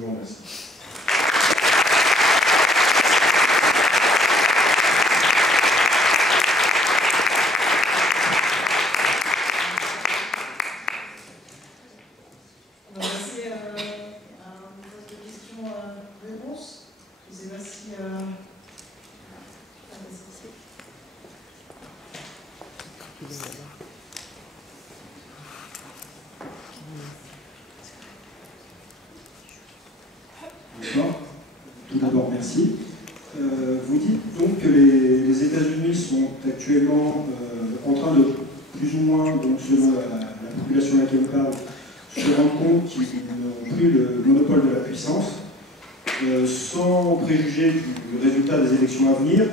Je vous remercie. On va passer à une phase de questions-réponses. Je ne sais pas si... Bonsoir. Tout d'abord, merci. Vous dites donc que les États-Unis sont actuellement en train de, plus ou moins, donc selon la population à laquelle on parle, se rendre compte qu'ils n'ont plus le monopole de la puissance. Sans préjuger du résultat des élections à venir,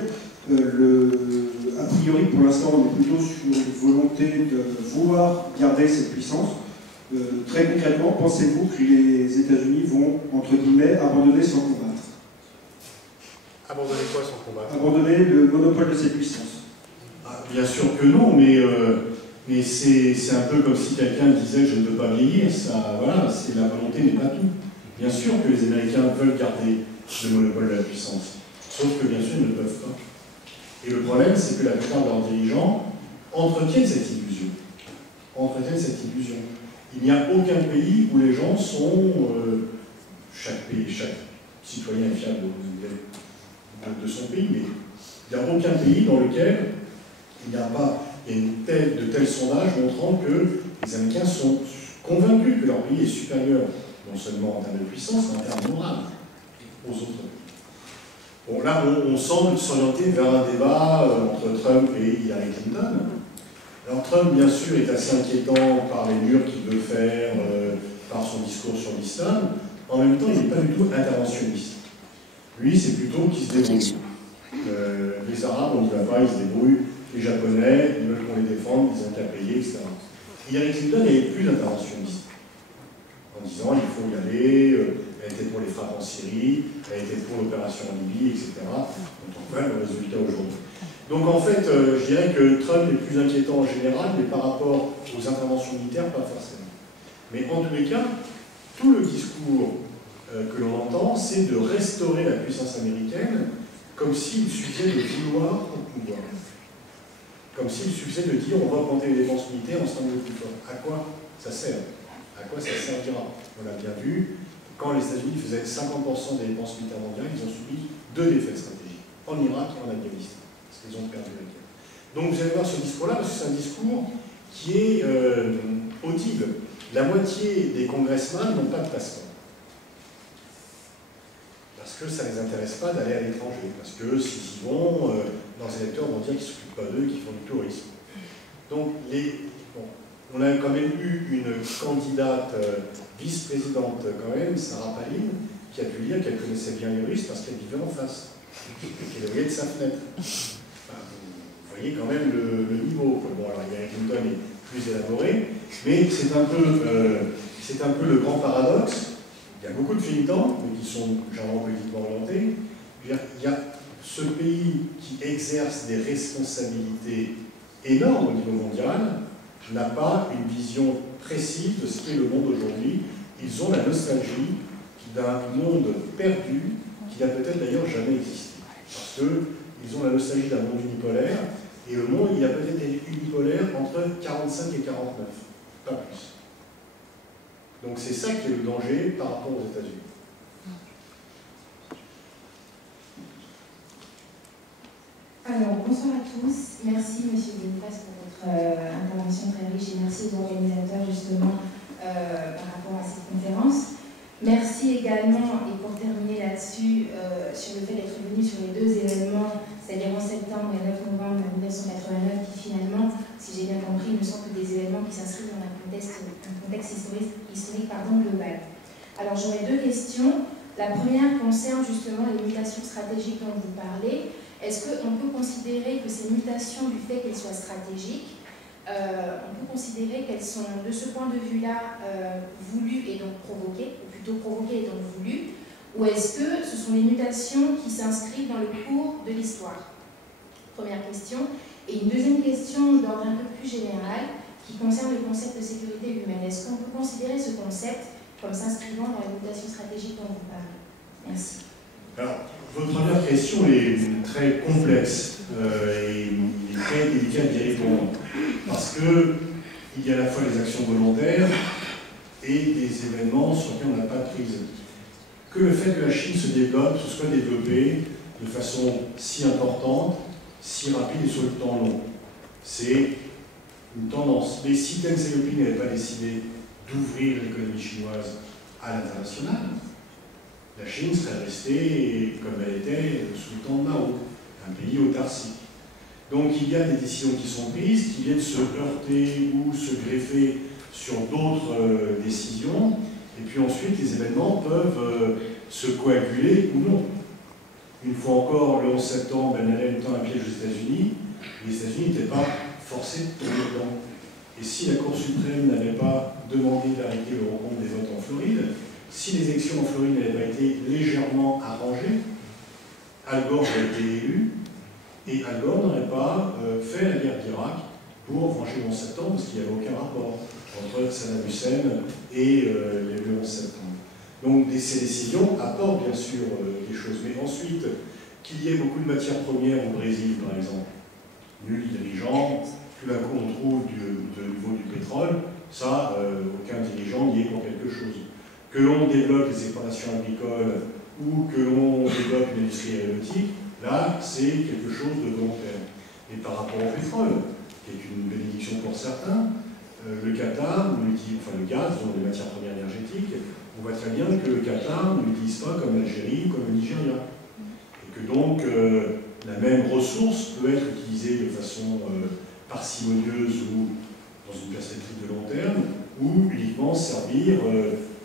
a priori, pour l'instant, on est plutôt sur une volonté de vouloir garder cette puissance. Très concrètement, pensez-vous que les États-Unis vont, entre guillemets, abandonner sans combattre? Abandonner quoi sans combattre? Abandonner le monopole de cette puissance. Ah, bien sûr que non, mais c'est un peu comme si quelqu'un disait je ne veux pas vieillir. Ça, voilà, la volonté n'est pas tout. Bien sûr que les Américains veulent garder le monopole de la puissance, sauf que bien sûr ils ne peuvent pas. Et le problème, c'est que la plupart de leurs dirigeants entretiennent cette illusion. Il n'y a aucun pays où les gens sont... chaque citoyen est fiable de son pays, mais il n'y a aucun pays dans lequel il y a de tels sondages montrant que les Américains sont convaincus que leur pays est supérieur, non seulement en termes de puissance, mais en termes moral aux autres pays. Bon, là, on semble s'orienter vers un débat entre Trump et Hillary Clinton. Alors Trump, bien sûr, est assez inquiétant par les murs qu'il veut faire, par son discours sur l'islam. En même temps, il n'est pas du tout interventionniste. Lui, c'est plutôt qu'il se débrouille. Les Arabes, on n'y va pas, ils se débrouillent. Les Japonais, ils veulent qu'on les défende, ils ont qu'à payer, etc. Hillary Clinton, elle est plus interventionniste. En disant, il faut y aller, elle était pour les frappes en Syrie, elle était pour l'opération en Libye, etc. Donc on voit le résultat aujourd'hui. Donc en fait, je dirais que Trump est plus inquiétant en général, mais par rapport aux interventions militaires, pas forcément. Mais en tous les cas, tout le discours que l'on entend, c'est de restaurer la puissance américaine comme s'il suffisait de vouloir au pouvoir. Comme s'il suffisait de dire on va augmenter les dépenses militaires, on sera mieux plus fort. À quoi ça sert? À quoi ça servira? On l'a bien vu, quand les États-Unis faisaient 50% des dépenses militaires mondiales, ils ont subi 2 défaites stratégiques, en Irak et en Afghanistan, parce qu'ils ont perdu la guerre. Donc vous allez voir ce discours-là, parce que c'est un discours qui est audible. La moitié des congressmen n'ont pas de passeport. Parce que ça ne les intéresse pas d'aller à l'étranger. Parce que s'ils y vont, leurs électeurs vont dire qu'ils ne s'occupent pas d'eux, qu'ils font du tourisme. Donc, on a quand même eu une candidate vice-présidente, quand même, Sarah Palin, qui a pu dire qu'elle connaissait bien les Russes parce qu'elle vivait en face. Et qu'elle voyait de sa fenêtre. Enfin, vous voyez quand même le niveau. Bon, alors, Hillary Clinton est plus élaboré, mais c'est un peu le grand paradoxe. Il y a beaucoup de think tanks, mais qui sont généralement politiquement orientés. Il y a ce pays qui exerce des responsabilités énormes au niveau mondial, n'a pas une vision précise de ce qu'est le monde aujourd'hui. Ils ont la nostalgie d'un monde perdu qui n'a peut-être d'ailleurs jamais existé. Parce qu'ils ont la nostalgie d'un monde unipolaire, et le monde, il a peut-être été unipolaire entre 45 et 49, pas plus. Donc c'est ça qui est le danger par rapport aux États-Unis. Alors, bonsoir à tous. Merci, M. Delfas, pour votre intervention très riche et merci aux organisateurs, justement, par rapport à cette conférence. Merci également, et pour terminer là-dessus, sur le fait d'être venu sur les 2 événements, c'est-à-dire en septembre et 9 novembre 1989, qui finalement, si j'ai bien compris, ne sont que des événements qui s'inscrivent dans un contexte historique global. Alors, j'aurais 2 questions. La première concerne justement les mutations stratégiques dont vous parlez. Est-ce qu'on peut considérer que ces mutations, du fait qu'elles soient stratégiques, on peut considérer qu'elles sont, de ce point de vue-là, voulues et donc provoquées, ou plutôt provoquées et donc voulues, ou est-ce que ce sont des mutations qui s'inscrivent dans le cours de l'histoire? Première question. Et une deuxième question d'ordre un peu plus général, qui concerne le concept de sécurité humaine. Est-ce qu'on peut considérer ce concept comme s'inscrivant dans la mutation stratégique dont vous Merci. Alors, votre première question est très complexe et il est très délicat d'y répondre parce qu'il y a à la fois des actions volontaires et des événements sur lesquels on n'a pas de prise. Que le fait que la Chine se développe, se soit développée de façon si importante, si rapide et sur le temps long, c'est une tendance. Mais si Deng Xiaoping n'avait pas décidé d'ouvrir l'économie chinoise à l'international, la Chine serait restée comme elle était sous le temps de Mao, un pays autarcique. Donc il y a des décisions qui sont prises, qui viennent se heurter ou se greffer sur d'autres décisions, et puis ensuite les événements peuvent se coaguler ou non. Une fois encore, le 11 septembre, Ben Laden tend un piège aux États-Unis, les États-Unis n'étaient pas forcés de tomber dedans. Et si la Cour suprême n'avait pas demandé d'arrêter le recompte des votes en Floride, si les élections en Floride n'avaient pas été légèrement arrangées, Al Gore aurait été élu, et Al Gore n'aurait pas fait la guerre d'Irak pour venger le 11 septembre, parce qu'il n'y avait aucun rapport entre Saddam Hussein et le 11 septembre. Donc ces décisions apportent bien sûr des choses, mais ensuite, qu'il y ait beaucoup de matières premières au Brésil, par exemple, nul dirigeant, tout d'un coup on trouve du niveau du pétrole, ça, aucun dirigeant n'y est pour quelque chose. Que l'on développe les exploitations agricoles ou que l'on développe une industrie aéronautique, là, c'est quelque chose de volontaire. Et par rapport au pétrole, qui est une bénédiction pour certains, le Qatar, le gaz, donc les matières premières énergétiques, on voit très bien que le Qatar ne l'utilise pas comme l'Algérie ou comme le Nigeria. Et que donc, la même ressource peut être utilisée de façon parcimonieuse ou dans une perspective de long terme, ou uniquement servir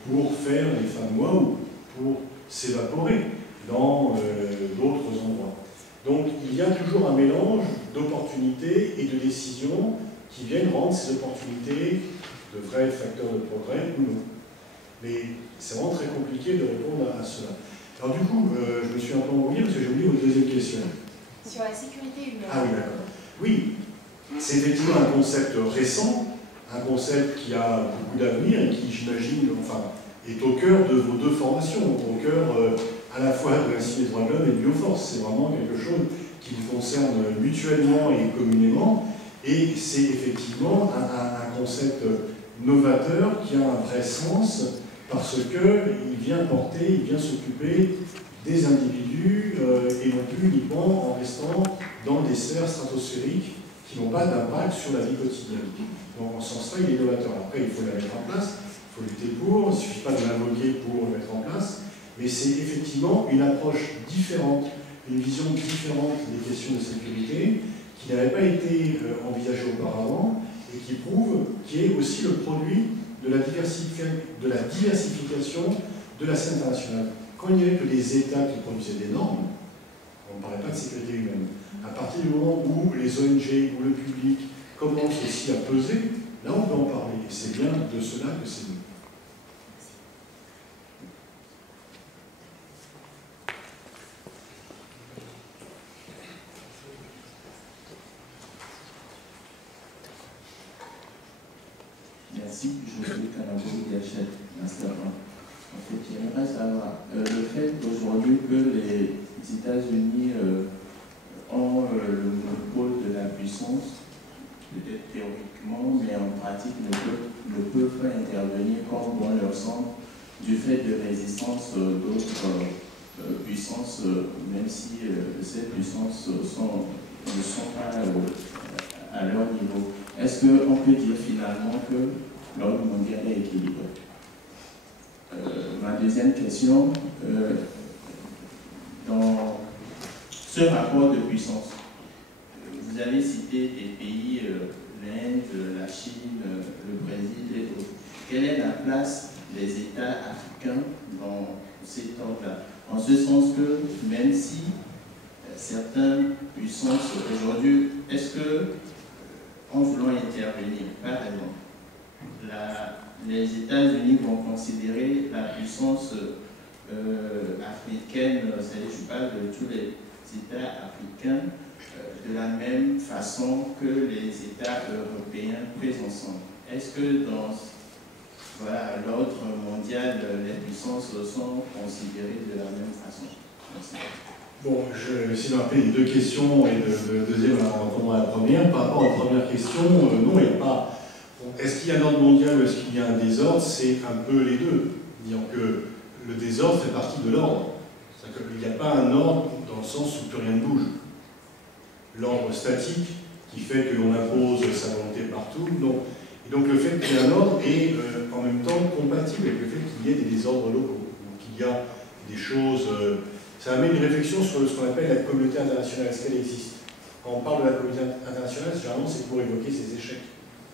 pour faire les fins de mois ou pour s'évaporer dans d'autres endroits. Donc il y a toujours un mélange d'opportunités et de décisions qui viennent rendre ces opportunités de vrais facteurs de progrès ou non. Mais c'est vraiment très compliqué de répondre à cela. Alors du coup, je me suis un peu embrouillé parce que j'ai oublié votre deuxième question. Sur la sécurité humaine. Ah oui, d'accord. Oui, c'est effectivement un concept récent, un concept qui a beaucoup d'avenir et qui, j'imagine, est au cœur de vos deux formations, au cœur à la fois de l'Institut des droits de l'homme et de Bioforce. C'est vraiment quelque chose qui vous concerne mutuellement et communément, et c'est effectivement un concept novateur qui a un vrai sens parce qu'il vient s'occuper des individus et non plus uniquement en restant dans des sphères stratosphériques qui n'ont pas d'impact sur la vie quotidienne. Donc en ce sens-là, il est novateur. Après, il faut la mettre en place, il faut lutter pour, il ne suffit pas de l'invoquer pour le mettre en place, mais c'est effectivement une approche différente, une vision différente des questions de sécurité qui n'avait pas été envisagée auparavant et qui prouve, qui est aussi le produit de la diversification de la scène internationale. Quand il n'y avait que les États qui produisaient des normes, on ne parlait pas de sécurité humaine. À partir du moment où les ONG ou le public commencent aussi à peser, là on peut en parler. Et c'est bien de cela que c'est nous. Merci, je suis Kanabo Gachet, Master 1. En fait, j'aimerais savoir, le fait aujourd'hui que les États-Unis ont le monopole de la puissance, peut-être théoriquement, mais en pratique ne peuvent pas intervenir comme bon leur semble, du fait de résistance d'autres puissances, même si ces puissances ne sont pas à leur niveau. Est-ce qu'on peut dire finalement que l'ordre mondial est équilibré? Ma deuxième question, dans ce rapport de puissance, vous avez cité des pays, l'Inde, la Chine, le Brésil et d'autres. Quelle est la place des États africains dans cet ordre-là? En ce sens que même si certaines puissances aujourd'hui, est-ce que en voulant intervenir, par exemple, les États-Unis vont considérer la puissance africaine, je parle de tous les États africains, de la même façon que les États européens pris ensemble. Est-ce que dans voilà, à l'ordre mondial, les puissances sont considérées de la même façon. Merci. Bon, je vais essayer de rappeler les deux questions et le deuxième en répondant à la première. Par rapport à la première question, non, il n'y a pas. Bon, est-ce qu'il y a un ordre mondial ou est-ce qu'il y a un désordre? C'est un peu les deux. Disons que le désordre fait partie de l'ordre. C'est-à-dire qu'il n'y a pas un ordre dans le sens où plus rien ne bouge. L'ordre statique qui fait que l'on impose sa volonté partout, non. Et donc le fait qu'il y ait un ordre est en même temps compatible avec le fait qu'il y ait des désordres locaux. Donc il y a des choses. Ça amène une réflexion sur ce qu'on appelle la communauté internationale. Est-ce qu'elle existe? Quand on parle de la communauté internationale, généralement c'est pour évoquer ses échecs,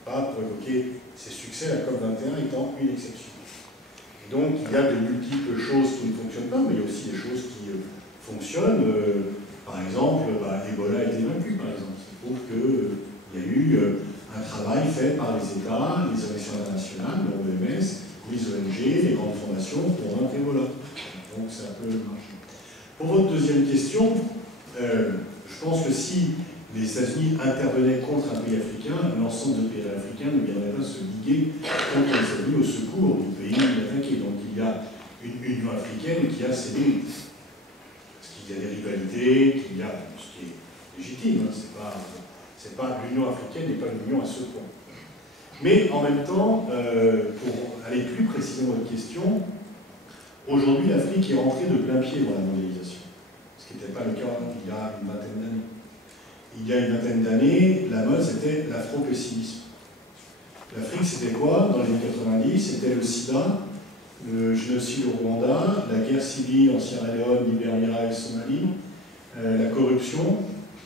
pas pour évoquer ses succès, la COP21 étant une exception. Et donc il y a de multiples choses qui ne fonctionnent pas, mais il y a aussi des choses qui fonctionnent. Par exemple, Ebola a été vaincu, par exemple. Ça prouve qu'il y a eu un travail fait par les États, les organisations internationales, l'OMS, les ONG, les grandes fondations pour vaincre Ebola. Donc ça peut marcher. Pour votre deuxième question, je pense que si les États-Unis intervenaient contre un pays africain, l'ensemble des pays africains ne viendraient pas se liguer contre les États-Unis au secours du pays attaqué. Donc il y a une Union africaine qui a ses limites. Parce qu'il y a des rivalités, qu'il y a ce qui est légitime. Hein, c'est pas l'Union africaine n'est pas une union à ce point. Mais en même temps, pour aller plus précisément à votre question, aujourd'hui l'Afrique est rentrée de plein pied dans la mondialisation. Ce qui n'était pas le cas il y a une vingtaine d'années. Il y a une vingtaine d'années, la mode c'était l'afro-pessimisme. L'Afrique c'était quoi? Dans les années 90, c'était le sida, le génocide au Rwanda, la guerre civile en Sierra Leone, Libéria et Somalie, la corruption,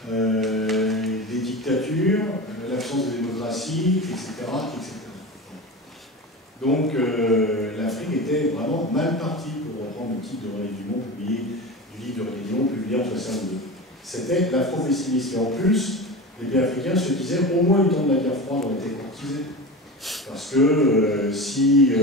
des dictatures, l'absence de démocratie, etc. etc. Donc l'Afrique était vraiment mal partie, pour reprendre le titre de René Dumont, du livre de René Dumont, publié en 1962. C'était l'afro-pessimisme. Et en plus, les pays africains se disaient au moins une temps de la guerre froide ont été courtisés. Parce que si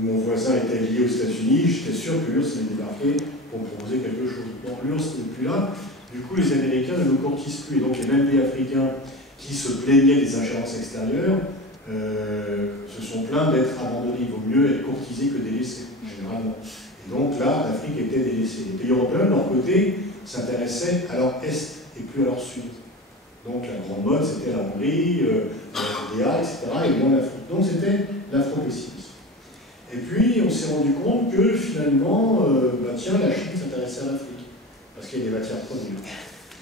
mon voisin était lié aux États-Unis, j'étais sûr que l'URSS allait débarquer pour proposer quelque chose. Bon, l'URSS n'est plus là, du coup les Américains ne nous courtisent plus. Et donc les mêmes pays africains qui se plaignaient des ingérences extérieures se sont plaints d'être abandonnés. Il vaut mieux être courtisé que délaissé, généralement. Et donc là, l'Afrique était délaissée. Les pays européens, de leur côté, s'intéressaient à leur est et plus à leur sud. Donc la grande mode, c'était la Hongrie, la RDA, etc., et moins l'Afrique. Donc c'était l'afro-pessimisme. Et puis on s'est rendu compte que finalement, tiens, la Chine s'intéressait à l'Afrique, parce qu'il y a des matières premières.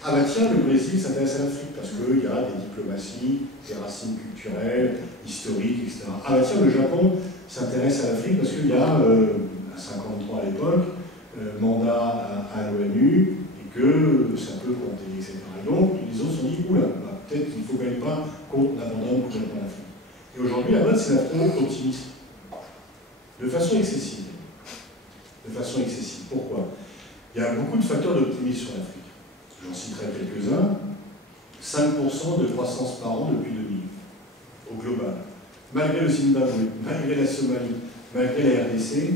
Ah bah tiens, le Brésil s'intéresse à l'Afrique, parce qu'il y a des diplomaties, des racines culturelles, historiques, etc. Ah bah tiens, le Japon s'intéresse à l'Afrique, parce qu'il y a, à 53 à l'époque, mandat à l'ONU, et que ça peut compter, etc. Et donc, les autres se sont dit, oula, peut-être qu'il ne faut quand même pas qu'on abandonne complètement l'Afrique. Et aujourd'hui, la mode, c'est l'afro-optimisme. De façon excessive. De façon excessive. Pourquoi? Il y a beaucoup de facteurs d'optimisme sur l'Afrique. J'en citerai quelques-uns. 5% de croissance par an depuis 2000, au global. Malgré le Zimbabwe, malgré la Somalie, malgré la RDC,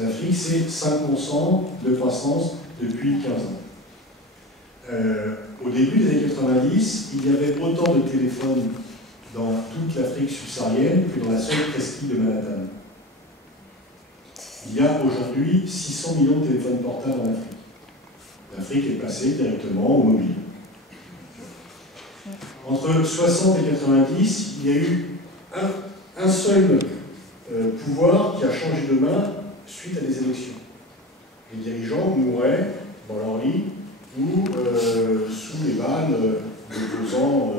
l'Afrique, c'est 5% de croissance depuis 15 ans. Au début des années 90, il y avait autant de téléphones dans toute l'Afrique subsaharienne que dans la seule presqu'île de Manhattan. Il y a aujourd'hui 600 millions de téléphones portables en Afrique. L'Afrique est passée directement au mobile. Entre 60 et 90, il y a eu un seul pouvoir qui a changé de main suite à des élections. Les dirigeants mouraient dans leur lit ou sous les balles d'opposants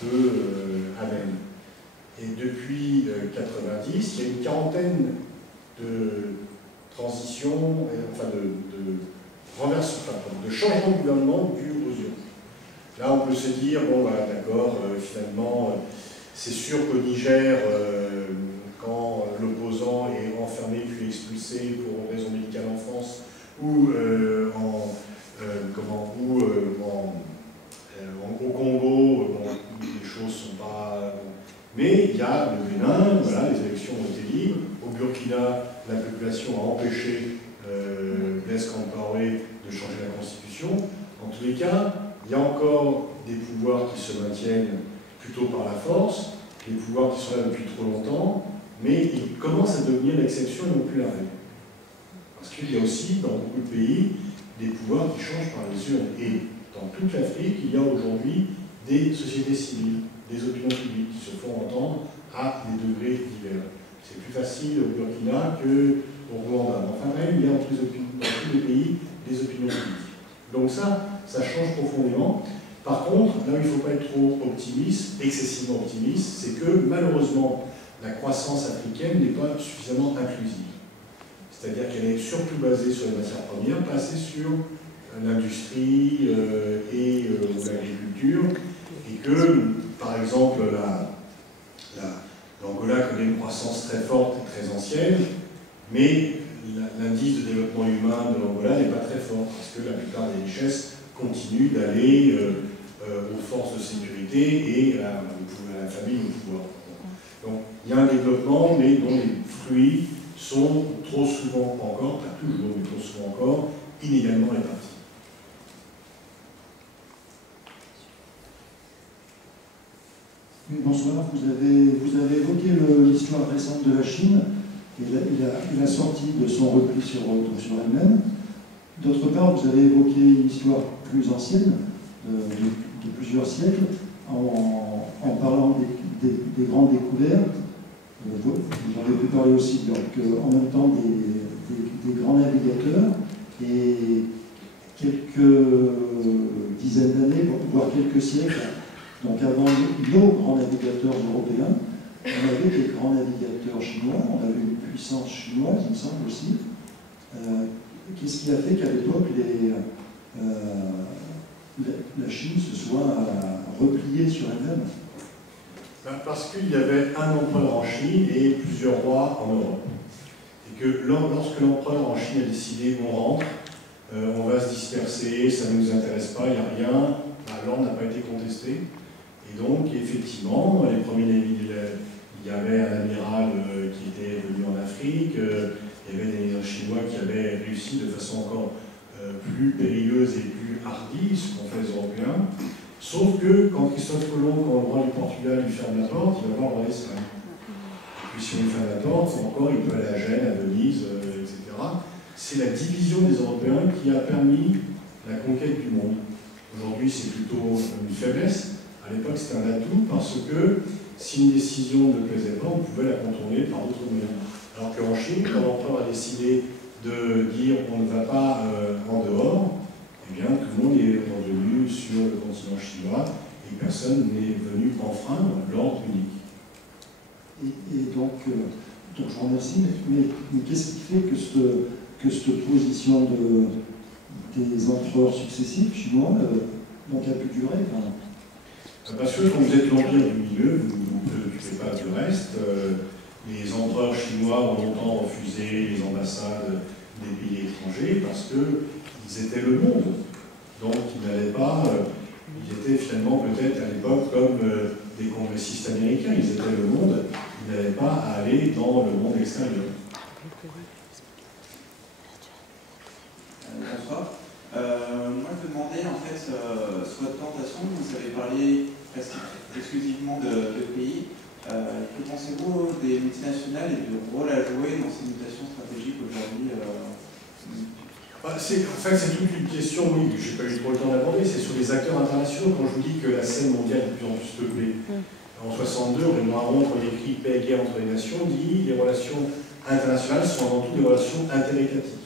peu amènes. Et depuis 90, il y a une quarantaine de transitions, enfin de renversement, de changement de gouvernement dû aux urnes. Là, on peut se dire, bon, bah, d'accord, finalement, c'est sûr qu'au Niger, quand l'opposant est enfermé puis expulsé pour raison médicale en France, ou au Congo, bon, les choses sont pas... Mais il y a le Bénin, voilà, les élections ont été libres. Au Burkina, la population a empêché Blaise Compaoré de changer la constitution. En tous les cas, il y a encore des pouvoirs qui se maintiennent plutôt par la force, des pouvoirs qui sont là depuis trop longtemps, mais il commence à devenir l'exception et non plus la règle. Parce qu'il y a aussi, dans beaucoup de pays, des pouvoirs qui changent par les urnes. Et dans toute l'Afrique, il y a aujourd'hui des sociétés civiles, des opinions publiques qui se font entendre à des degrés divers. C'est plus facile au Burkina qu'au Rwanda. Enfin, même, il y a dans tous les pays des opinions publiques. Donc ça change profondément. Par contre, là où il ne faut pas être trop optimiste, excessivement optimiste, c'est que malheureusement, la croissance africaine n'est pas suffisamment inclusive. C'est-à-dire qu'elle est surtout basée sur les matières premières, pas assez sur l'industrie et l'agriculture, et que, par exemple, l'Angola connaît une croissance très forte et très ancienne, mais l'indice de développement humain de l'Angola n'est pas très fort, parce que la plupart des richesses continuent d'aller aux forces de sécurité et à la famille au pouvoir. Donc il y a un développement, mais dont les fruits sont trop souvent encore, pas toujours, mais trop souvent encore, inégalement répartis. Oui, bonsoir, vous avez évoqué l'histoire récente de la Chine et la sortie de son repli sur elle-même. D'autre part, vous avez évoqué une histoire plus ancienne, de plusieurs siècles, en parlant des grandes découvertes. Vous en avez pu parler aussi, donc, en même temps des grands navigateurs, et quelques dizaines d'années, voire quelques siècles, donc avant nos grands navigateurs européens, on avait des grands navigateurs chinois, on avait une puissance chinoise, il me semble aussi. Qu'est-ce qui a fait qu'à l'époque, la Chine se soit repliée sur elle-même? Parce qu'il y avait un empereur en Chine et plusieurs rois en Europe. Et que lorsque l'empereur en Chine a décidé on rentre, on va se disperser, ça ne nous intéresse pas, il n'y a rien, l'ordre n'a pas été contesté. Et donc, effectivement, les premiers navires, il y avait un amiral qui était venu en Afrique, il y avait des navires chinois qui avaient réussi de façon encore plus périlleuse et plus hardie, ce qu'ont fait les Européens. Sauf que quand Christophe Colomb, quand le roi du Portugal lui ferme la porte, il va voir le roi d'Espagne. Et puis si on lui ferme la porte, encore il peut aller à Gênes, à Venise, etc. C'est la division des Européens qui a permis la conquête du monde. Aujourd'hui, c'est plutôt une faiblesse. À l'époque, c'était un atout parce que si une décision ne plaisait pas, on pouvait la contourner par d'autres moyens. Alors qu'en Chine, quand l'empereur a décidé de dire on ne va pas en dehors, eh bien, tout le monde est revenu sur le continent chinois et personne n'est venu enfreindre l'ordre unique. Et donc, je vous remercie, mais qu'est-ce qui fait que cette position des empereurs successifs chinois a pu durer Parce que quand vous êtes l'empire du milieu, vous ne vous préoccupez pas du reste. Les empereurs chinois ont longtemps refusé les ambassades des pays étrangers parce qu'ils étaient le monde. Donc ils n'allaient pas, ils étaient finalement peut-être à l'époque comme des congressistes américains, ils étaient le monde, ils n'avaient pas à aller dans le monde extérieur. Bonsoir. Moi je me demandais en fait, sur votre présentation, vous avez parlé presque exclusivement de pays. Que pensez-vous des multinationales et du rôle à jouer dans ces mutations stratégiques aujourd'hui En fait, c'est toute une question, oui, je n'ai pas eu trop le temps d'aborder, c'est sur les acteurs internationaux. Quand je vous dis que la scène mondiale est de plus en plus peuplée. En 1962, Raymond Aron, quand il écrit Paix et guerre entre les nations, dit les relations internationales sont avant tout des relations interétatiques.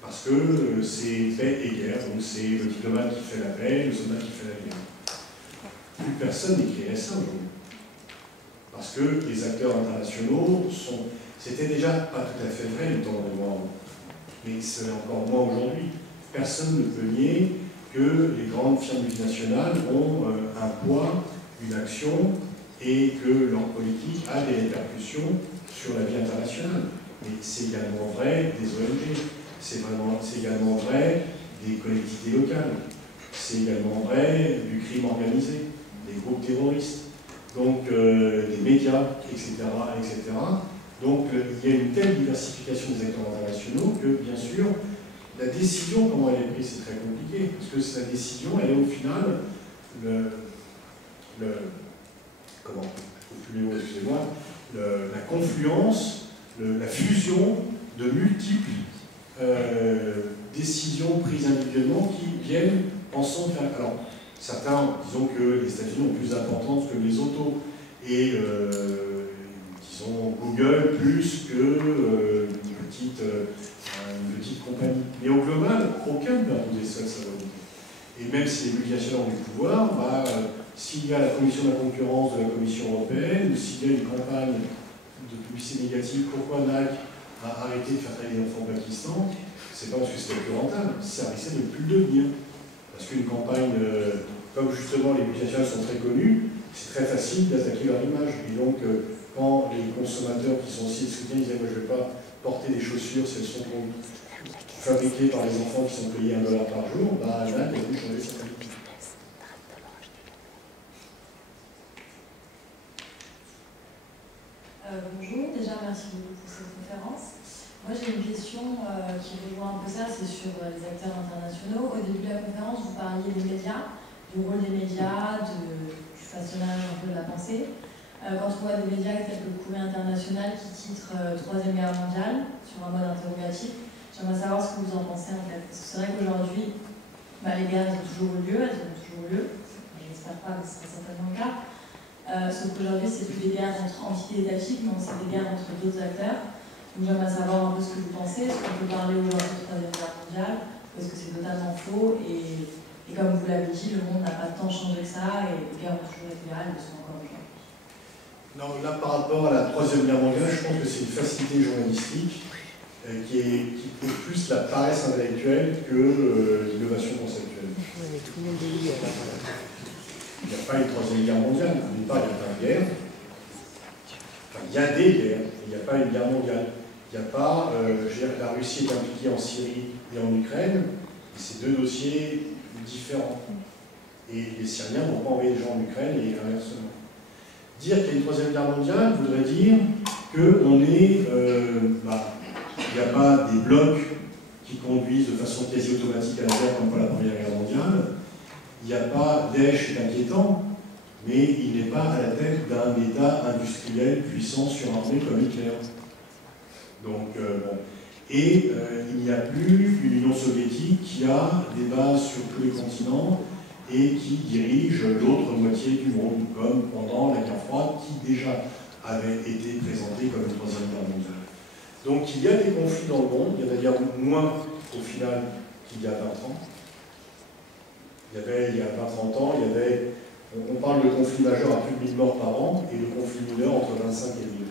Parce que c'est paix et guerre, donc c'est le diplomate qui fait la paix, le soldat qui fait la guerre. Plus personne n'écrirait ça aujourd'hui. Parce que les acteurs internationaux sont... C'était déjà pas tout à fait vrai le temps de Raymond Aron. Mais c'est encore moins aujourd'hui. Personne ne peut nier que les grandes firmes multinationales ont un poids, une action, et que leur politique a des répercussions sur la vie internationale. Mais c'est également vrai des ONG, c'est également vrai des collectivités locales, c'est également vrai du crime organisé, des groupes terroristes, donc des médias, etc., etc. Donc il y a une telle diversification des acteurs internationaux que, bien sûr, la décision, comment elle est prise, c'est très compliqué, parce que la décision, elle est au final comment, je ne trouve plus les mots, excusez-moi, la confluence, la fusion de multiples décisions prises individuellement qui viennent ensemble. Alors, certains, disons que les États-Unis ont plus d'importance que les autos, et disons Google plus que une petite compagnie. Mais au global, aucun ne va imposer seul sa volonté. Et même si les multinationales ont du pouvoir, s'il y a la commission de la concurrence de la Commission européenne, ou s'il y a une campagne de publicité négative, pourquoi Nike a arrêté de faire travailler les enfants au Pakistan, c'est pas parce que c'était plus rentable, ça risquait de ne plus le devenir. Parce qu'une campagne, comme justement les multinationales sont très connues, c'est très facile d'attaquer leur image. Et donc, quand les consommateurs qui sont aussi de soutien disaient « moi je ne vais pas porter des chaussures si elles sont fabriquées par les enfants qui sont payés $1 par jour », Nike a dû changer sa politique. Bonjour, déjà merci beaucoup pour cette conférence. Moi j'ai une question qui rejoint un peu ça, c'est sur les acteurs internationaux. Au début de la conférence, vous parliez des médias, du rôle des médias, du façonnage un peu de la pensée. Quand on voit des médias tels que le Courrier international qui titre Troisième Guerre mondiale sur un mode interrogatif, j'aimerais savoir ce que vous en pensez en fait. Parce que c'est vrai qu'aujourd'hui, les guerres elles ont toujours eu lieu, j'espère pas, mais ce sera certainement le cas. Sauf qu'aujourd'hui, c'est plus des guerres entre entités étatiques, mais c'est des guerres entre d'autres acteurs. Donc j'aimerais savoir un peu ce que vous pensez. Est-ce qu'on peut parler aujourd'hui de Troisième Guerre mondiale? Ou est-ce que c'est totalement faux? Et comme vous l'avez dit, le monde n'a pas tant changé que ça, et les guerres ont toujours été là, elles le sont encore aujourd'hui. Non, là, par rapport à la Troisième Guerre mondiale, je pense que c'est une facilité journalistique qui prouve plus la paresse intellectuelle que l'innovation conceptuelle. Oui, mais tout le monde est lié à la Il n'y a pas une Troisième Guerre mondiale. D'une part, il n'y a pas de guerre. Enfin, il y a des guerres, mais il n'y a pas une guerre mondiale. Il n'y a pas... la Russie est impliquée en Syrie et en Ukraine. C'est deux dossiers différents. Et les Syriens n'ont pas envoyé des gens en Ukraine et inversement. Dire qu'il y a une Troisième Guerre mondiale voudrait dire qu'on est... il n'y a pas des blocs qui conduisent de façon quasi automatique à la guerre comme pour la Première Guerre mondiale. Il n'y a pas Daesh est inquiétant, mais il n'est pas à la tête d'un État industriel puissant surarmé comme Hitler. Donc, bon. Et il n'y a plus une Union soviétique qui a des bases sur tous les continents et qui dirige l'autre moitié du monde, comme pendant la guerre froide, qui déjà avait été présentée comme une Troisième Guerre mondiale. Donc il y a des conflits dans le monde, il y en a d'ailleurs moins au final qu'il y a 20 ans. Il y a 20-30 ans, on parle de conflits majeurs à plus de 1000 morts par an et de conflits mineurs entre 25 et 1000.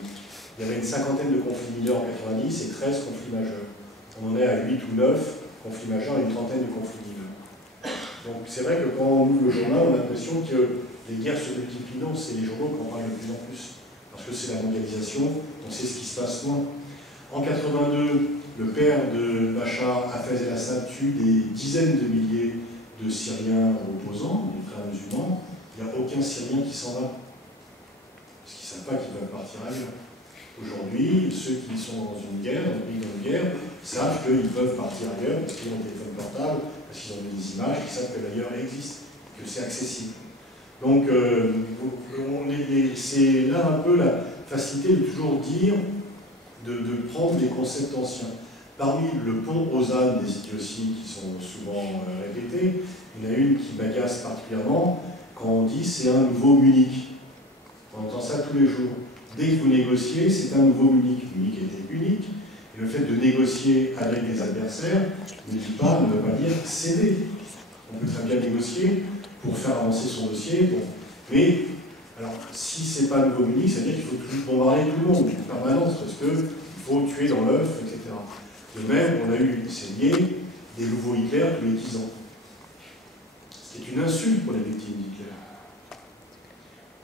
Il y avait une cinquantaine de conflits mineurs en 90 et 13 conflits majeurs. On en est à 8 ou 9 conflits majeurs et une trentaine de conflits mineurs. Donc c'est vrai que quand on ouvre le journal, on a l'impression que les guerres se multiplient. Non, c'est les journaux qui en parlent de plus en plus. Parce que c'est la mondialisation, on sait ce qui se passe loin. En 82, le père de Bachar, Hafez el-Assad, tue des dizaines de milliers de Syriens opposants, des frères musulmans. Il n'y a aucun Syrien qui s'en va. Parce qu'ils ne savent pas qu'ils peuvent partir ailleurs. Aujourd'hui, ceux qui sont dans une guerre, dans une guerre, savent qu'ils peuvent partir ailleurs parce qu'ils ont des téléphones portables, parce qu'ils ont des images, qu'ils savent que l'ailleurs existe, que c'est accessible. Donc, c'est là un peu la facilité de toujours dire, de prendre des concepts anciens. Parmi le pont aux ânes des idioties qui sont souvent répétées, il y en a une qui m'agace particulièrement quand on dit c'est un nouveau Munich. On entend ça tous les jours. Dès que vous négociez, c'est un nouveau Munich. Munich était unique. Et le fait de négocier avec des adversaires ne veut pas dire céder. On peut très bien négocier pour faire avancer son dossier. Bon. Mais, alors, si ce n'est pas un nouveau Munich, ça veut dire qu'il faut toujours bombarder tout le monde en permanence, parce qu'il faut tuer dans l'œuf, etc. De même, on a eu saigné des nouveaux Hitler tous les 10 ans. C'était une insulte pour les victimes d'Hitler.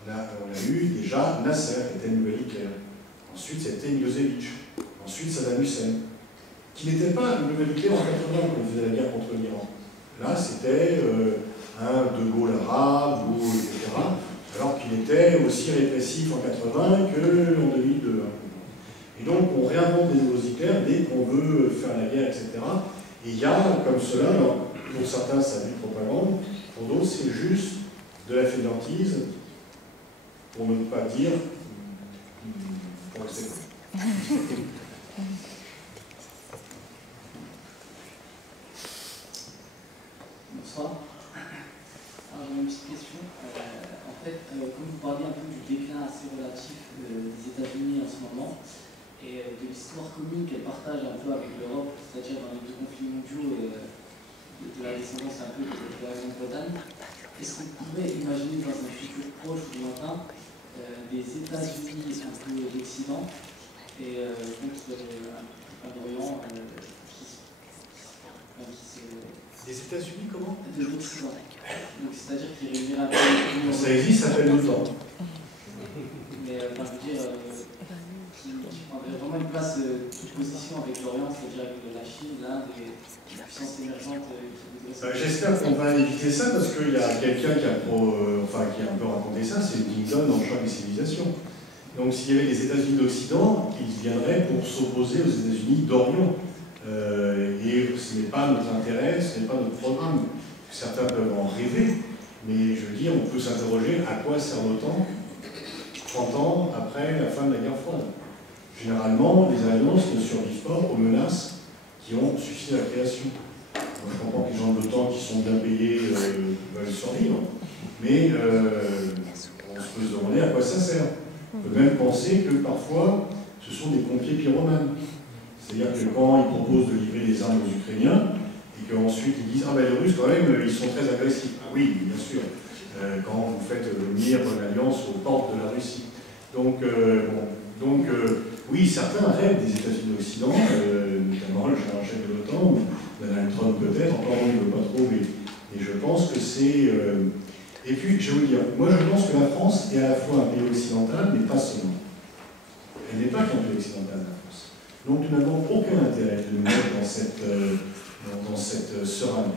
On a eu déjà Nasser, qui était le nouvel Hitler. Ensuite, c'était Milosevic. Ensuite, Saddam Hussein. Qui n'était pas le nouvel Hitler en 80 quand il faisait la guerre contre l'Iran. Là, c'était un De Gaulle arabe, etc. Alors qu'il était aussi répressif en 80 qu'en 2002. Et donc, on réinvente des nouveaux Hitler dès qu'on veut faire la guerre, etc. Et il y a comme cela, alors, pour certains, ça a du propagande, pour d'autres, c'est juste de la fainéantise, pour ne pas dire pour rester. Bonsoir. Alors j'ai une petite question. En fait, comme vous parliez un peu du déclin assez relatif des États-Unis en ce moment et de l'histoire commune qu'elle partage un peu avec l'Europe, c'est-à-dire dans les deux conflits mondiaux et de la descendance un peu de la Grande-Bretagne, est-ce qu'on pourrait imaginer dans un futur proche ou lointain des États-Unis un peu d'Occident et contre un Orient qui se Les États-Unis, comment? De l'Occident. Donc c'est-à-dire qu'il réunirait un peu... Ça existe, ça s'appelle l'OTAN. Mais je veux dire, qui prendrait vraiment une place de position avec l'Orient, c'est-à-dire avec la Chine, l'Inde et les puissances émergentes qui voudraient... J'espère qu'on va éviter ça parce qu'il y a quelqu'un qui a un peu raconté ça, c'est Clinton dans le champ des civilisations. Donc s'il y avait les États-Unis d'Occident, ils viendraient pour s'opposer aux États-Unis d'Orient. Et ce n'est pas notre intérêt, ce n'est pas notre programme. Certains peuvent en rêver, mais je veux dire, on peut s'interroger à quoi sert l'OTAN 30 ans après la fin de la guerre froide. Généralement, les alliances ne survivent pas aux menaces qui ont suffi à la création. Moi, je comprends que les gens de l'OTAN qui sont bien payés veulent survivre, mais on peut se demander à quoi ça sert. On peut même penser que parfois, ce sont des pompiers pyromanes. C'est-à-dire que quand ils proposent de livrer des armes aux Ukrainiens, et qu'ensuite ils disent « Ah ben les Russes, quand même, ils sont très agressifs. » Ah oui, bien sûr, quand vous faites venir l'alliance aux portes de la Russie. Donc, oui, certains rêvent des États-Unis d'Occident, notamment le chef de l'OTAN, ou Donald Trump peut-être, encore on ne veut pas trop, mais je pense que c'est... Et puis, je vais vous dire, moi je pense que la France est à la fois un pays occidental, mais pas seulement. Elle n'est pas qu'un pays occidental, la France. Donc nous n'avons aucun intérêt de nous mettre dans cette seringue.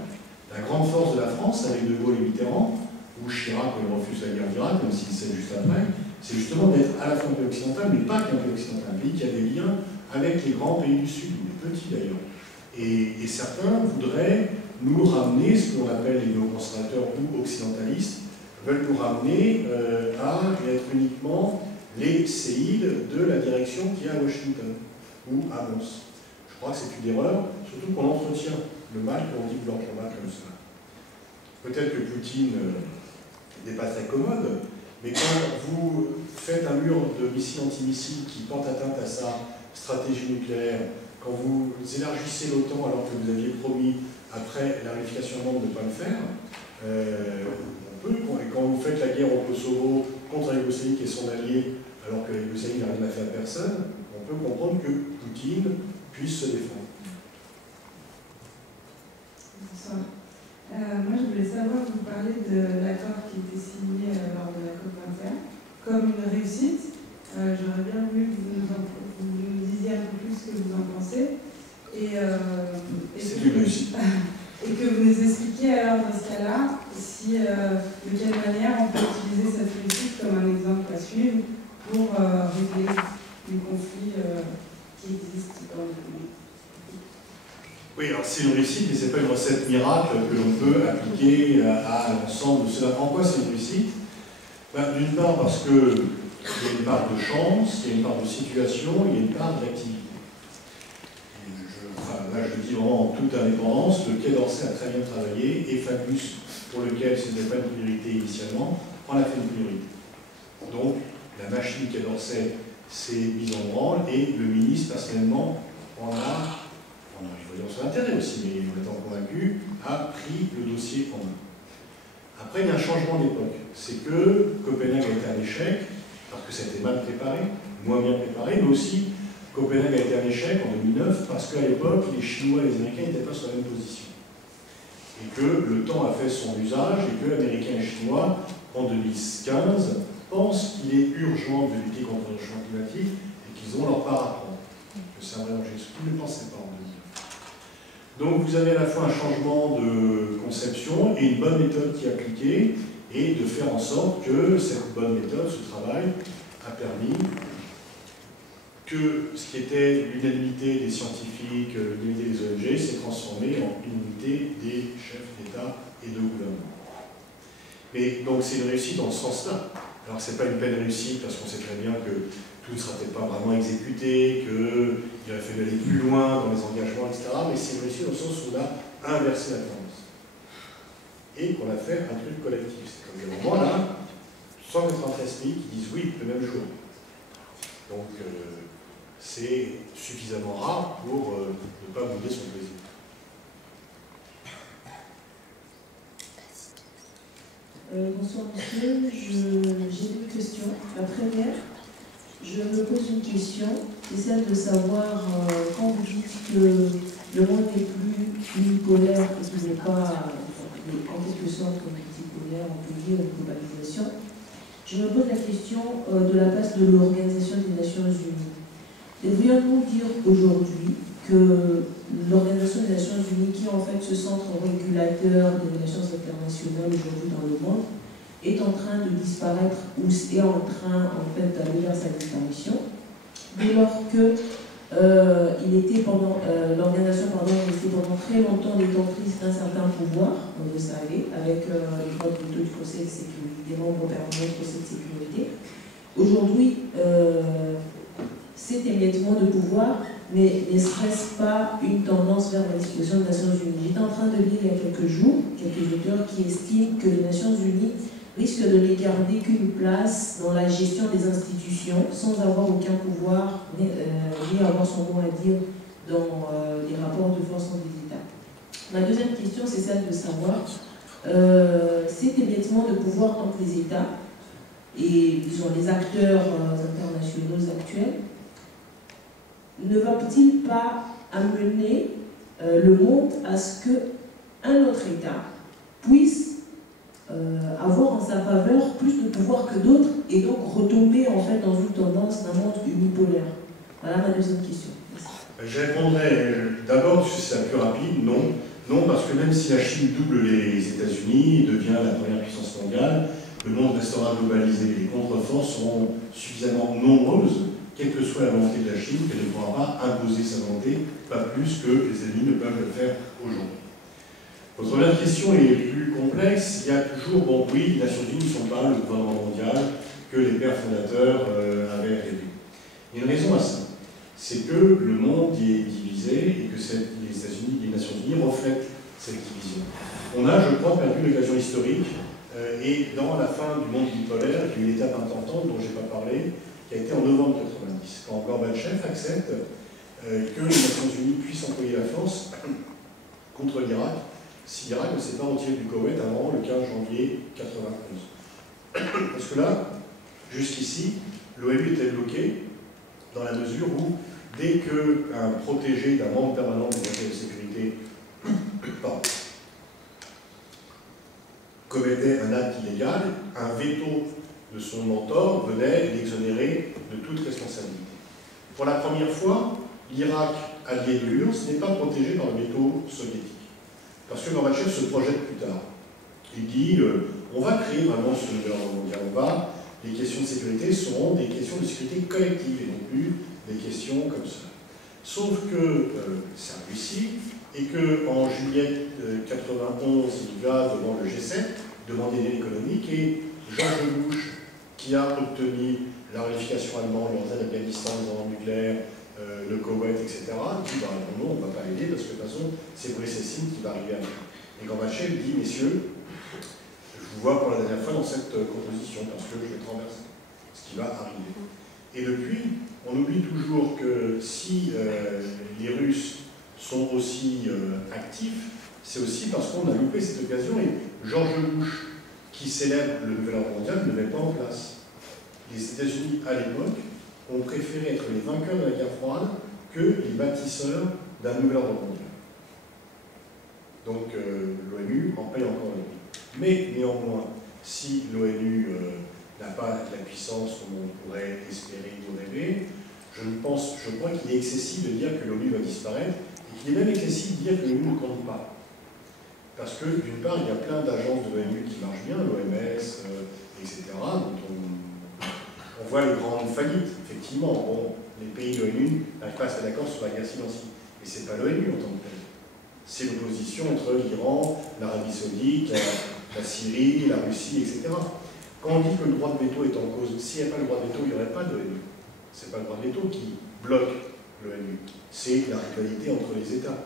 La grande force de la France, avec De Gaulle et Mitterrand, ou Chirac, quand il refuse la guerre d'Irak, même s'il sait juste après, c'est justement d'être à la fois un pays occidental, mais pas qu'un pays occidental, un pays qui a des liens avec les grands pays du Sud, ou les petits d'ailleurs. Et certains voudraient nous ramener, ce qu'on appelle les néoconservateurs ou occidentalistes, veulent nous ramener à être uniquement les séides de la direction qui est à Washington ou à Mons. Je crois que c'est une erreur, surtout qu'on entretient le mal qu'on dit vouloir combattre comme ça. Peut-être que Poutine n'est pas très commode, mais quand vous faites un mur de missiles antimissiles qui porte atteinte à sa stratégie nucléaire, quand vous élargissez l'OTAN alors que vous aviez promis, après la réunification allemande, de ne pas le faire, on peut, et quand vous faites la guerre au Kosovo contre la Yougoslavie qui est son allié, alors que la Yougoslavie n'a rien à faire à personne, on peut comprendre que Poutine puisse se défendre. Bonsoir. Moi, je voulais savoir, vous parlez de l'accord qui était signé lors de la COP21 comme une réussite. J'aurais bien voulu que vous nous disiez un peu plus ce que vous en pensez. C'est une réussite. Et que vous nous expliquiez alors dans ce cas-là, de quelle manière on peut utiliser cette réussite comme un exemple à suivre pour régler les conflits qui existent dans le monde. Oui, alors c'est une réussite, mais ce n'est pas une recette miracle que l'on peut appliquer à l'ensemble de cela. En quoi c'est une réussite? D'une part parce qu'il y a une part de chance, il y a une part de situation, il y a une part d'activité. Là, je dis vraiment en toute indépendance, le Quai d'Orsay a très bien travaillé, et Fabius, pour lequel ce n'était pas une priorité initialement, en a fait une priorité. Donc, la machine Quai d'Orsay s'est mise en branle, et le ministre, personnellement, en a je voyais son intérêt aussi, mais en étant convaincu, a pris le dossier en main. Après, il y a un changement d'époque. C'est que Copenhague a été un échec, parce que ça a été mal préparé, moins bien préparé, mais aussi Copenhague a été un échec en 2009, parce qu'à l'époque, les Chinois et les Américains n'étaient pas sur la même position. Et que le temps a fait son usage, et que Américains et Chinois, en 2015, pensent qu'il est urgent de lutter contre le changement climatique, et qu'ils ont leur part à prendre. Que c'est un vrai danger, ce qu'ils ne pensaient pas en 2009. Donc vous avez à la fois un changement de conception et une bonne méthode qui est appliquée, et de faire en sorte que cette bonne méthode, ce travail, a permis que ce qui était l'unanimité des scientifiques, l'unanimité des ONG, s'est transformé en unité des chefs d'État et de gouvernement. Mais donc c'est une réussite dans ce sens-là. Alors c'est pas une pleine réussite parce qu'on sait très bien que tout ne sera peut-être pas vraiment exécuté, qu'il aurait fallu aller plus loin dans les engagements, etc. Mais c'est réussi dans le sens où on a inversé la tendance. Et qu'on a fait un truc collectif. C'est comme des moments là, 193 pays qui disent oui le même jour. Donc c'est suffisamment rare pour ne pas bouder son plaisir. Bonsoir monsieur, j'ai deux questions. La première, je me pose une question, c'est celle de savoir quand vous dites que le monde n'est plus unipolaire et qu'il n'est pas en quelque sorte comme multipolaire, on peut dire, une globalisation, je me pose la question de la place de l'Organisation des Nations Unies. Devrions-nous dire aujourd'hui que l'Organisation des Nations Unies, qui en fait se centre régulateur des relations internationales aujourd'hui dans le monde, est en train de disparaître ou est en train en fait d'aller vers sa disparition, dès lors que l'organisation était pendant très longtemps détentrice d'un certain pouvoir, on le savait, avec les droits de veto du Conseil de sécurité, des membres permanents du Conseil de sécurité. Aujourd'hui, cet émiettement de pouvoir ne serait-ce pas une tendance vers la disposition des Nations Unies? J'étais en train de lire il y a quelques jours quelques auteurs qui estiment que les Nations Unies risquent de ne garder qu'une place dans la gestion des institutions sans avoir aucun pouvoir ni avoir son mot à dire dans les rapports de force entre les États. Ma deuxième question, c'est celle de savoir cet émiettement de pouvoir entre les États et disons, les acteurs internationaux actuels ne va-t-il pas amener le monde à ce qu'un autre État puisse avoir en sa faveur plus de pouvoir que d'autres et donc retomber en fait dans une tendance d'un monde unipolaire? Voilà ma deuxième question. Merci. Je répondrai d'abord, parce que c'est la plus rapide, non. Non, parce que même si la Chine double les États-Unis et devient la première puissance mondiale, le monde restera globalisé. Les contreforces seront suffisamment nombreuses, quelle que soit la volonté de la Chine, qu'elle ne pourra pas imposer sa volonté, pas plus que les ennemis ne peuvent le faire aujourd'hui. Votre première question est plus complexe. Il y a toujours, bon oui, les Nations Unies ne sont pas le gouvernement mondial que les pères fondateurs avaient rêvé. Il y a une raison à ça. C'est que le monde est divisé et que les États-Unis et les Nations Unies reflètent cette division. On a, je crois, perdu l'occasion historique et dans la fin du monde bipolaire, il y a eu une étape importante dont je n'ai pas parlé, qui a été en novembre 1990, quand Gorbatchev accepte que les Nations Unies puissent employer la force contre l'Irak, si l'Irak ne s'est pas retiré du Koweït avant le 15 janvier 1991. Parce que là, jusqu'ici, l'ONU était bloquée dans la mesure où, dès qu'un protégé d'un membre permanent du Conseil de sécurité commettait un acte illégal, un veto de son mentor venait l'exonérer de toute responsabilité. Pour la première fois, l'Irak, allié de l'URSS, n'est pas protégé par le veto soviétique. Parce que Gorbatchev se projette plus tard. Il dit on va créer vraiment ce nouvel ordre mondial. Les questions de sécurité seront des questions de sécurité collective et non plus des questions comme ça. Sauf que ça réussit et qu'en juillet 1991, il va devant le G7 demander une aide économique et George Bush, qui a obtenu la réunification allemande, leur aide à Afghanistan, les armes nucléaires, le Koweït, etc., dit bah, non, on ne va pas aider parce que de toute façon, c'est Boris Yeltsin qui va arriver à nous. Et Gorbatchev dit messieurs, je vous vois pour la dernière fois dans cette composition parce que je vais traverser ce qui va arriver. Et depuis, on oublie toujours que si les Russes sont aussi actifs, c'est aussi parce qu'on a loupé cette occasion et George Bush, qui célèbre le nouvel ordre mondial, ne le met pas en place. Les États-Unis, à l'époque, ont préféré être les vainqueurs de la guerre froide que les bâtisseurs d'un nouvel ordre mondial. Donc l'ONU en paye encore le prix. Mais néanmoins, si l'ONU n'a pas la puissance comme on pourrait espérer ou rêver, je crois qu'il est excessif de dire que l'ONU va disparaître et qu'il est même excessif de dire que l'ONU ne compte pas. Parce que, d'une part, il y a plein d'agences de l'ONU qui marchent bien, l'OMS, etc., dont on voit les grandes faillites. Effectivement, bon, les pays de l'ONU n'arrivent pas à se mettre d'accord sur la guerre silencieuse. Mais ce n'est pas l'ONU en tant que tel. C'est l'opposition entre l'Iran, l'Arabie Saoudite, la Syrie, la Russie, etc. Quand on dit que le droit de veto est en cause, s'il n'y a pas le droit de veto, il n'y aurait pas de l'ONU. c'est pas le droit de veto qui bloque l'ONU, c'est la rivalité entre les États.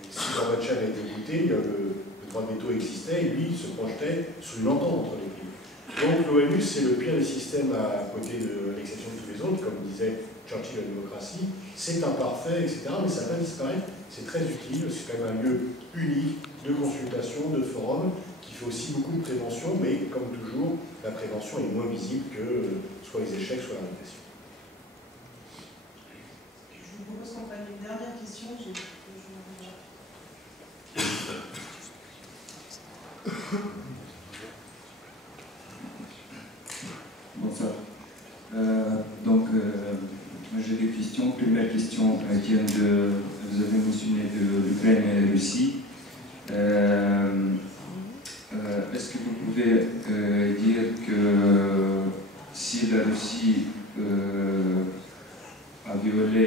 Et si Gorbatchev a été écouté, le droit de veto existait et lui il se projetait sur une entente entre les pays. Donc l'ONU c'est le pire des systèmes à côté de l'exception de tous les autres, comme disait Churchill, la démocratie, c'est imparfait, etc. Mais ça va disparaître, c'est très utile, c'est quand même un lieu unique de consultation, de forum, qui fait aussi beaucoup de prévention, mais comme toujours, la prévention est moins visible que soit les échecs, soit la répression. Je vous propose qu'on prenne une dernière question. Bonsoir. J'ai des questions. Première question qui vient de, vous avez mentionné de l'Ukraine et la Russie. Est-ce que vous pouvez dire que si la Russie a violé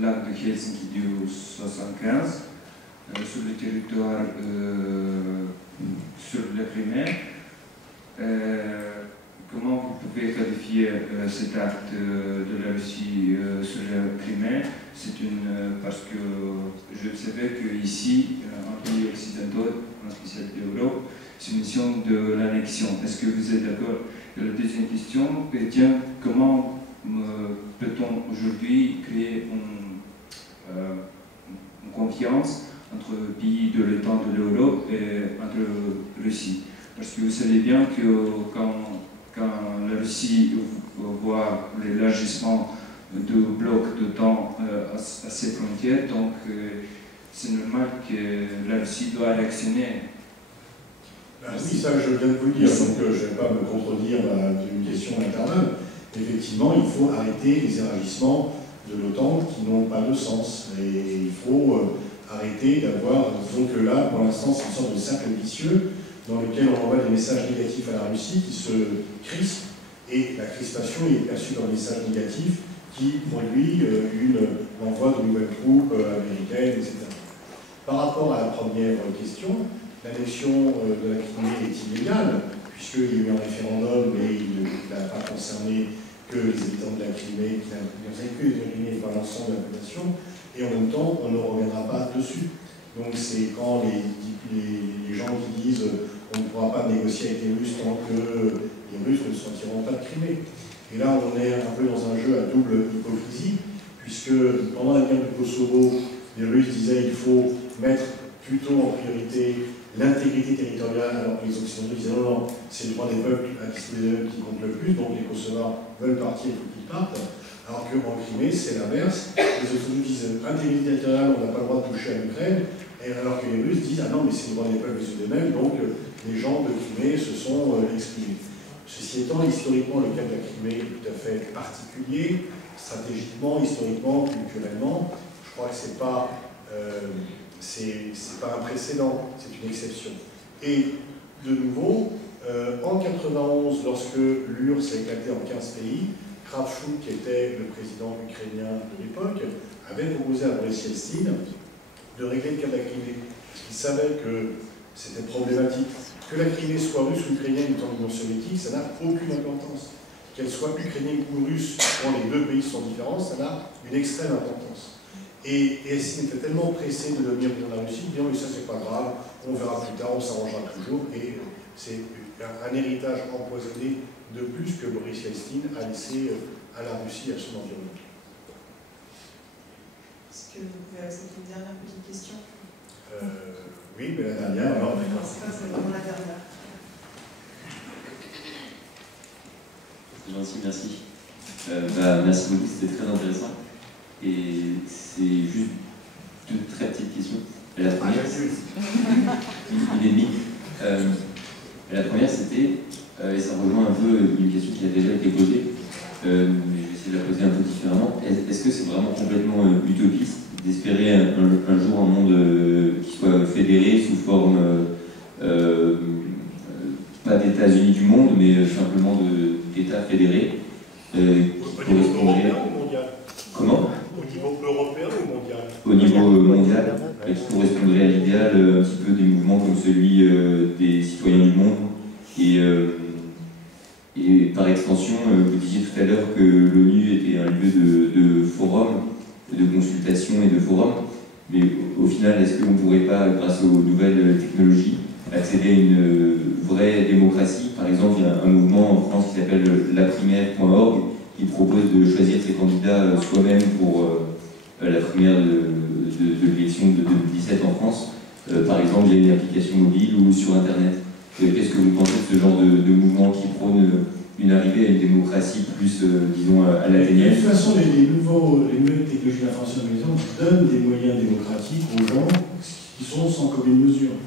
l'acte de Helsinki du 1975 sur le territoire, sur la Crimée, comment vous pouvez qualifier cet acte de la Russie sur la Crimée? Parce que je savais qu'ici, en pays occidentaux, en spécial d'Europe, c'est une mission de l'annexion. Est-ce que vous êtes d'accord? La deuxième question, tiens, comment peut-on aujourd'hui créer une confiance entre pays de l'État de l'Europe et entre Russie? Parce que vous savez bien que quand la Russie voit l'élargissement de blocs de temps à ses frontières, donc c'est normal que la Russie doit réactionner. Oui, ça je viens de vous le dire, donc je ne vais pas me contredire d'une question intervalle. Effectivement, il faut arrêter les élargissements de l'OTAN qui n'ont pas de sens. Et il faut arrêter d'avoir, donc là, pour l'instant, c'est une sorte de cercle vicieux dans lequel on envoie des messages négatifs à la Russie qui se crispe, et la crispation est perçue comme un message négatif qui produit l'envoi de nouvelles troupes américaines, etc. Par rapport à la première question, l'annexion de la Crimée est illégale, puisqu'il y a eu un référendum, mais il n'a pas concerné que les habitants de la Crimée, qui n'a concerné que les Crimée et pas l'ensemble de la population, et en même temps, on ne reviendra pas dessus. Donc c'est quand les gens qui disent on ne pourra pas négocier avec les Russes tant que les Russes ne sortiront pas de Crimée. Et là, on est un peu dans un jeu à double hypocrisie, puisque pendant la guerre du Kosovo, les Russes disaient qu'il faut mettre plutôt en priorité l'intégrité territoriale, alors que les Occidentaux disaient non, non, c'est le droit des peuples à disposer qui compte le plus, donc les Kosovars veulent partir, il faut qu'ils partent. Alors qu'en Crimée, c'est l'inverse. Les Occidentaux disent intégrité territoriale, on n'a pas le droit de toucher à l'Ukraine, alors que les Russes disent ah non, mais c'est le droit des peuples eux-mêmes, donc les gens de Crimée se sont exprimés. Ceci étant, historiquement, le cas de la Crimée est tout à fait particulier, stratégiquement, historiquement, culturellement. Je crois que c'est pas un précédent, c'est une exception. Et de nouveau, en 1991, lorsque l'URSS a éclaté en 15 pays, Kravchuk, qui était le président ukrainien de l'époque, avait proposé à Boris Yeltsin de régler le cas de la Crimée. Parce qu'il savait que c'était problématique. Que la Crimée soit russe ou ukrainienne ou en Union soviétique, ça n'a aucune importance. Qu'elle soit ukrainienne ou russe, quand les deux pays sont différents, ça a une extrême importance. Et Yeltsin était tellement pressé de devenir président de la Russie, disant mais ça c'est pas grave, on verra plus tard, on s'arrangera toujours. Et c'est un héritage empoisonné de plus que Boris Yeltsin a laissé à la Russie et à son environnement. Est-ce que vous pouvez accepter une dernière petite question? Oui, mais la dernière, alors. D'accord, c'est vraiment la dernière. C'est gentil, merci. Merci beaucoup, c'était très intéressant. Et c'est juste deux très petites questions. La première, une et demie. La première, c'était, et ça rejoint un peu une question qui a déjà été posée, mais je vais essayer de la poser un peu différemment. Est-ce que c'est vraiment complètement utopiste d'espérer un jour un monde qui soit fédéré sous forme, pas d'États-Unis du monde, mais simplement d'États fédérés qui correspondraient... Comment? Au niveau européen ou mondial? Au niveau mondial, qui correspondrait à l'idéal un petit peu des mouvements comme celui des citoyens du monde et Et par extension, vous disiez tout à l'heure que l'ONU était un lieu de forum, de consultation et de forum. Mais au final, est-ce qu'on ne pourrait pas, grâce aux nouvelles technologies, accéder à une vraie démocratie? Par exemple, il y a un mouvement en France qui s'appelle laprimaire.org qui propose de choisir ses candidats soi-même pour la primaire de l'élection de 2017 en France. Par exemple, il y a une application mobile ou sur Internet. Qu'est-ce que vous pensez de ce genre de mouvement qui prône une arrivée à une démocratie plus, disons, à la De toute façon, les nouvelles technologies d'information donnent des moyens démocratiques aux gens qui sont sans commune mesure.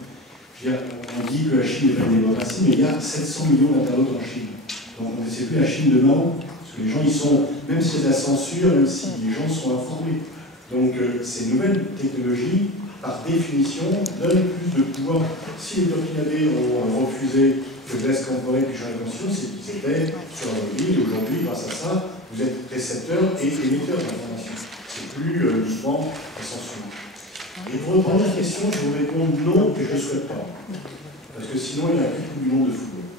Je veux dire, on dit que la Chine n'est pas une démocratie, mais il y a 700 millions d'internautes en Chine. Donc on ne sait plus la Chine demain, parce que les gens, ils sont, même si c'est de la censure, même si les gens sont informés. Donc ces nouvelles technologies, par définition, donnent plus de pouvoir. Si les Burkinabés ont refusé que Blaise Compaoré puis Jean Conscience, c'est qu'ils étaient sur la mobile, et aujourd'hui, grâce à ça, vous êtes récepteur et émetteur d'informations. C'est plus uniquement la censure. Et pour votre première question, je vous réponds non, et je ne le souhaite pas. Parce que sinon, il n'y a plus de Coupe du Monde de football.